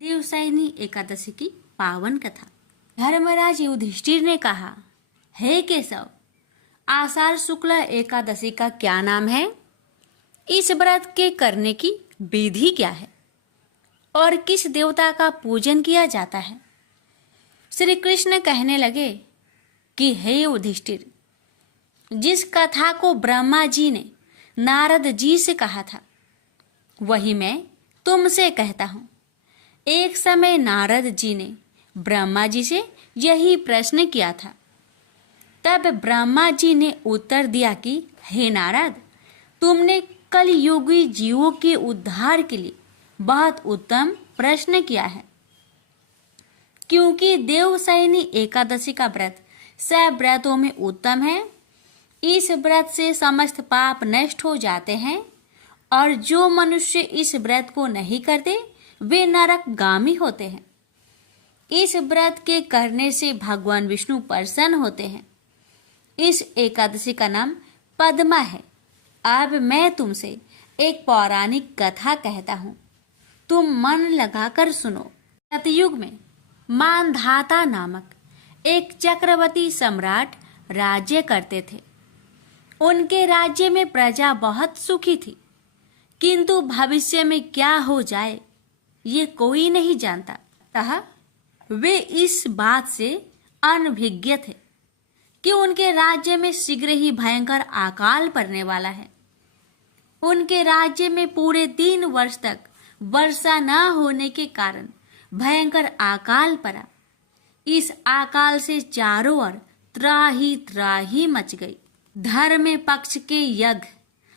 देवशयनी एकादशी की पावन कथा। धर्मराज युधिष्ठिर ने कहा, हे केशव, आषाढ़ शुक्ल एकादशी का क्या नाम है? इस व्रत के करने की विधि क्या है और किस देवता का पूजन किया जाता है? श्री कृष्ण कहने लगे कि हे युधिष्ठिर, जिस कथा को ब्रह्मा जी ने नारद जी से कहा था वही मैं तुमसे कहता हूँ। एक समय नारद जी ने ब्रह्मा जी से यही प्रश्न किया था। तब ब्रह्मा जी ने उत्तर दिया कि हे नारद, तुमने कलयुगी जीवों के उद्धार के लिए बहुत उत्तम प्रश्न किया है, क्योंकि देवशयनी एकादशी का व्रत सब व्रतों में उत्तम है। इस व्रत से समस्त पाप नष्ट हो जाते हैं और जो मनुष्य इस व्रत को नहीं करते वे नरकगामी होते हैं। इस व्रत के करने से भगवान विष्णु प्रसन्न होते हैं। इस एकादशी का नाम पद्मा है। अब मैं तुमसे एक पौराणिक कथा कहता हूँ, तुम मन लगाकर सुनो। सतयुग में मानधाता नामक एक चक्रवर्ती सम्राट राज्य करते थे। उनके राज्य में प्रजा बहुत सुखी थी, किंतु भविष्य में क्या हो जाए ये कोई नहीं जानता। अतः वे इस बात से अनभिज्ञ थे कि उनके राज्य में शीघ्र ही भयंकर अकाल पड़ने वाला है। उनके राज्य में पूरे 3 वर्ष तक वर्षा न होने के कारण भयंकर अकाल पड़ा। इस अकाल से चारों ओर त्राही मच गई। धर्म पक्ष के यज्ञ,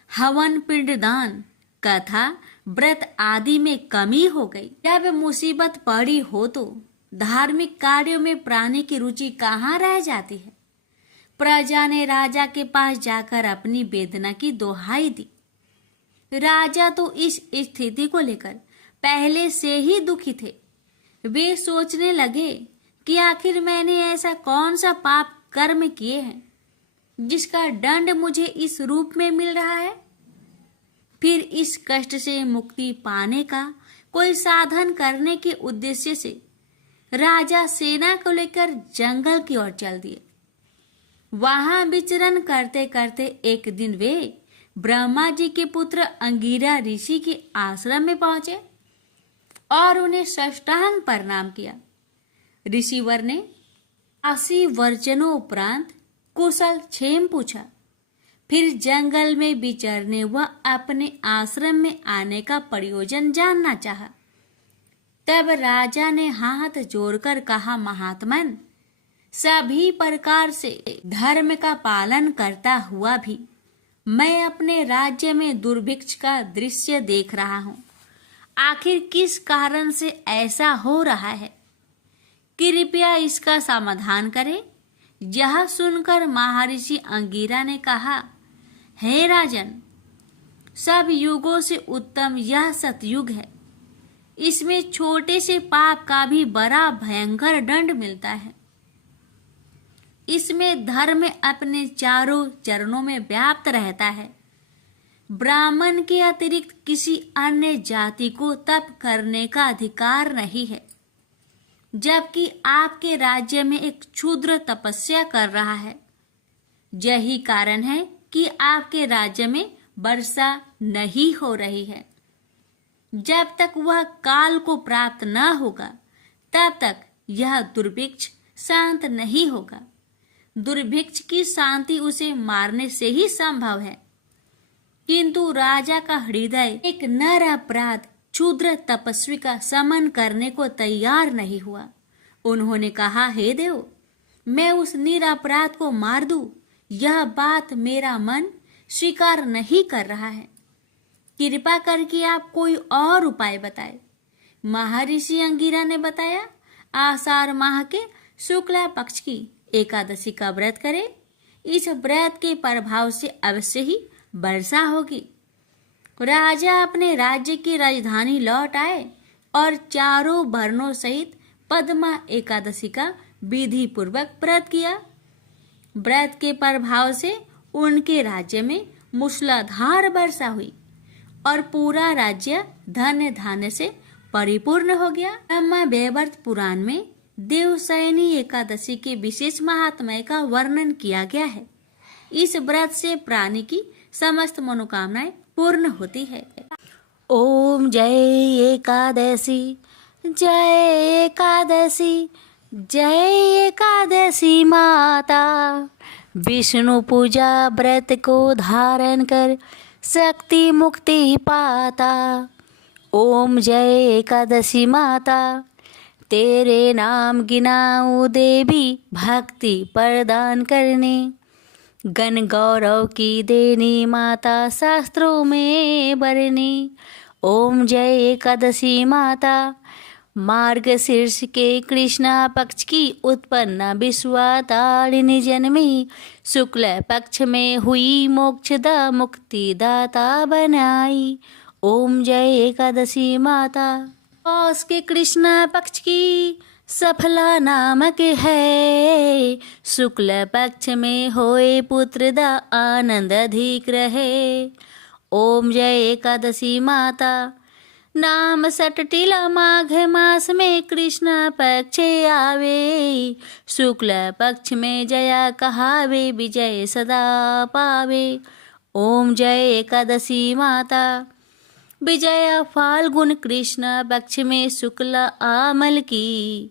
हवन, पिंडदान, कथा, व्रत आदि में कमी हो गई। जब मुसीबत पड़ी हो तो धार्मिक कार्यों में प्राणी की रुचि कहाँ रह जाती है। प्रजा ने राजा के पास जाकर अपनी वेदना की दोहाई दी। राजा तो इस स्थिति को लेकर पहले से ही दुखी थे। वे सोचने लगे कि आखिर मैंने ऐसा कौन सा पाप कर्म किए हैं जिसका दंड मुझे इस रूप में मिल रहा है। फिर इस कष्ट से मुक्ति पाने का कोई साधन करने के उद्देश्य से राजा सेना को लेकर जंगल की ओर चल दिए। वहां विचरण करते करते एक दिन वे ब्रह्मा जी के पुत्र अंगिरा ऋषि के आश्रम में पहुंचे और उन्हें साष्टांग प्रणाम किया। ऋषिवर ने 80 वर्जनों उपरांत कुशल क्षेम पूछा। फिर जंगल में विचरने व अपने आश्रम में आने का प्रयोजन जानना चाहा। तब राजा ने हाथ जोड़कर कहा, महात्मन, सभी प्रकार से धर्म का पालन करता हुआ भी मैं अपने राज्य में दुर्भिक्ष का दृश्य देख रहा हूँ। आखिर किस कारण से ऐसा हो रहा है? कृपया इसका समाधान करें। यह सुनकर महर्षि अंगिरा ने कहा, हे राजन, सब युगों से उत्तम यह सतयुग है। इसमें छोटे से पाप का भी बड़ा भयंकर दंड मिलता है। इसमें धर्म अपने चारों चरणों में व्याप्त रहता है। ब्राह्मण के अतिरिक्त किसी अन्य जाति को तप करने का अधिकार नहीं है, जबकि आपके राज्य में एक क्षुद्र तपस्या कर रहा है। यही कारण है कि आपके राज्य में वर्षा नहीं हो रही है। जब तक वह काल को प्राप्त न होगा तब तक यह दुर्भिक्ष शांत नहीं होगा। दुर्भिक्ष की शांति उसे मारने से ही संभव है। किंतु राजा का हृदय एक नर अपराध क्षुद्र तपस्वी का समन करने को तैयार नहीं हुआ। उन्होंने कहा, हे देव, मैं उस निरपराध को मार दूं, यह बात मेरा मन स्वीकार नहीं कर रहा है। कृपा करके आप कोई और उपाय बताए। महर्षि अंगिरा ने बताया, आषाढ़ माह के शुक्ला पक्ष की एकादशी का व्रत करें। इस व्रत के प्रभाव से अवश्य ही वर्षा होगी। राजा अपने राज्य की राजधानी लौट आए और चारों वर्णों सहित पद्मा एकादशी का विधि पूर्वक व्रत किया। व्रत के प्रभाव से उनके राज्य में मूसलाधार वर्षा हुई और पूरा राज्य धन्य धान्य से परिपूर्ण हो गया। ब्रह्मा वैवर्त पुराण में देवशयनी एकादशी के विशेष महात्म्य का वर्णन किया गया है। इस व्रत से प्राणी की समस्त मनोकामनाएं पूर्ण होती है। ओम जय एकादशी, जय एकादशी, जय एकादशी माता। विष्णु पूजा व्रत को धारण कर शक्ति मुक्ति पाता। ओम जय एकादशी माता, तेरे नाम गिनाऊं देवी भक्ति प्रदान करने। गण गौरव की देनी माता शास्त्रों में बरनी। ओम जय एकादशी माता, मार्गशीर्ष के कृष्णा पक्ष की उत्पन्ना विश्वातारिणी जन्मी। शुक्ल पक्ष में हुई मोक्षदा मुक्तिदाता बनाई। ओम जय एकादशी माता, पौष के कृष्णा पक्ष की सफला नामक है। शुक्ल पक्ष में होए पुत्र दा आनंद अधिक रहे। ओम जय एकादशी माता, नाम सटटिला माघ मास में कृष्ण पक्ष आवे। शुक्ल पक्ष में जया कहावे, विजय सदा पावे। ओम जय एकादशी माता, विजया फाल्गुन कृष्ण पक्ष में शुक्ल आमल की।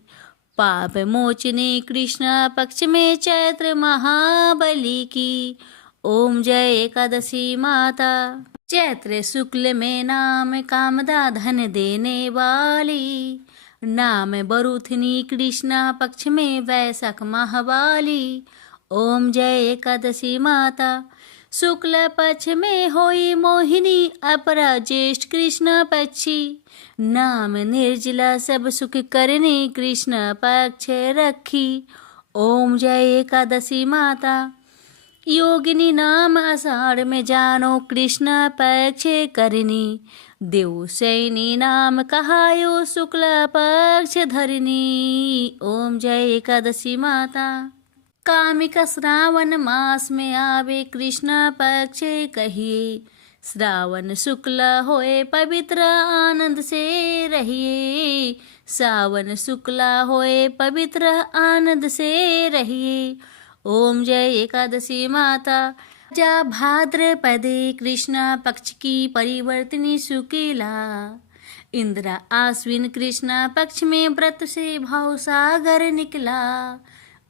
पाप मोचनी कृष्ण पक्ष में चैत्र महाबली की। ओम जय एकादशी माता, चैत्र शुक्ल में नाम कामदा धन देने वाली। नाम बरुथनी कृष्ण पक्ष में वैशाख महावाली। ओम जय एकादशी माता, शुक्ल पक्ष में होई मोहिनी अपरा ज्येष्ठ कृष्ण पक्षी। नाम निर्जला सब सुख करने कृष्ण पक्ष रखी। ओम जय एकादशी माता, योगिनी नाम आषाढ़ में जानो कृष्ण पक्ष करनी। देवशयनी नाम कहायो शुक्ल पक्ष धरनी। ओम जय एकादशी माता, कामिका श्रावण मास में आवे कृष्ण पक्ष कहिए। श्रावण शुक्ल होए पवित्र आनंद से रहिए। सावन शुक्ल होए पवित्र आनंद से रहिए। ओम जय एकादशी माता, जा भाद्रपदे कृष्ण पक्ष की परिवर्तनी शुक्ला। इंद्रा आश्विन कृष्ण पक्ष में व्रत से भाव सागर निकला।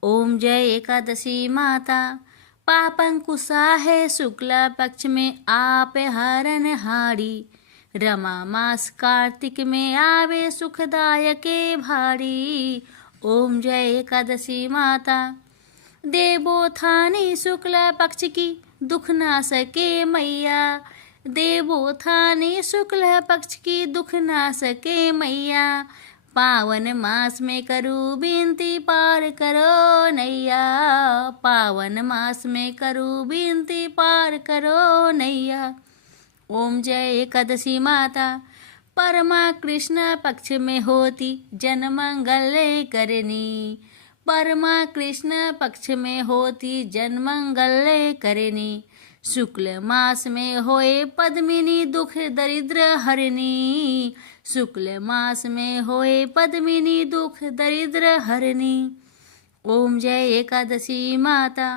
ओम जय एकादशी माता, पापंकुशा है शुक्ला पक्ष में आप हरण हारी। रमा मास कार्तिक में आवे सुखदायक भारी। ओम जय एकादशी माता, देवोत्थानी शुक्ला पक्ष की दुख ना सके मैया। देवोत्थानी शुक्ला पक्ष की दुख ना सके मैया। पावन मास में करूँ विनती पार करो नैया। पावन मास में करूँ विनती पार करो नैया। ओम जय एकादशी माता, परमा कृष्ण पक्ष में होती जन मंगल करनी। परमा कृष्ण पक्ष में होती जन मंगल करनी। शुक्ल मास में होए पद्मिनी दुख दरिद्र हरनी। शुक्ल मास में होए पद्मिनी दुख दरिद्र हरनी। ओम जय एकादशी माता,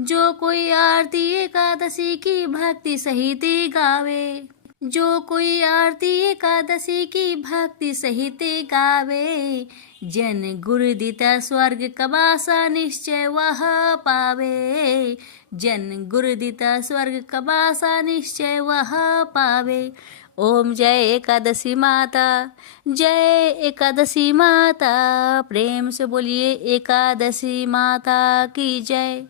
जो कोई आरती एकादशी की भक्ति सहित गावे। जो कोई आरती एकादशी की भक्ति सहित गावे। जन गुरु दिता स्वर्ग कबासा निश्चय वह पावे। जन गुरु दिता स्वर्ग कबासा निश्चय वह पावे। ओम जय एकादशी माता, जय एकादशी माता। प्रेम से बोलिए एकादशी माता की जय।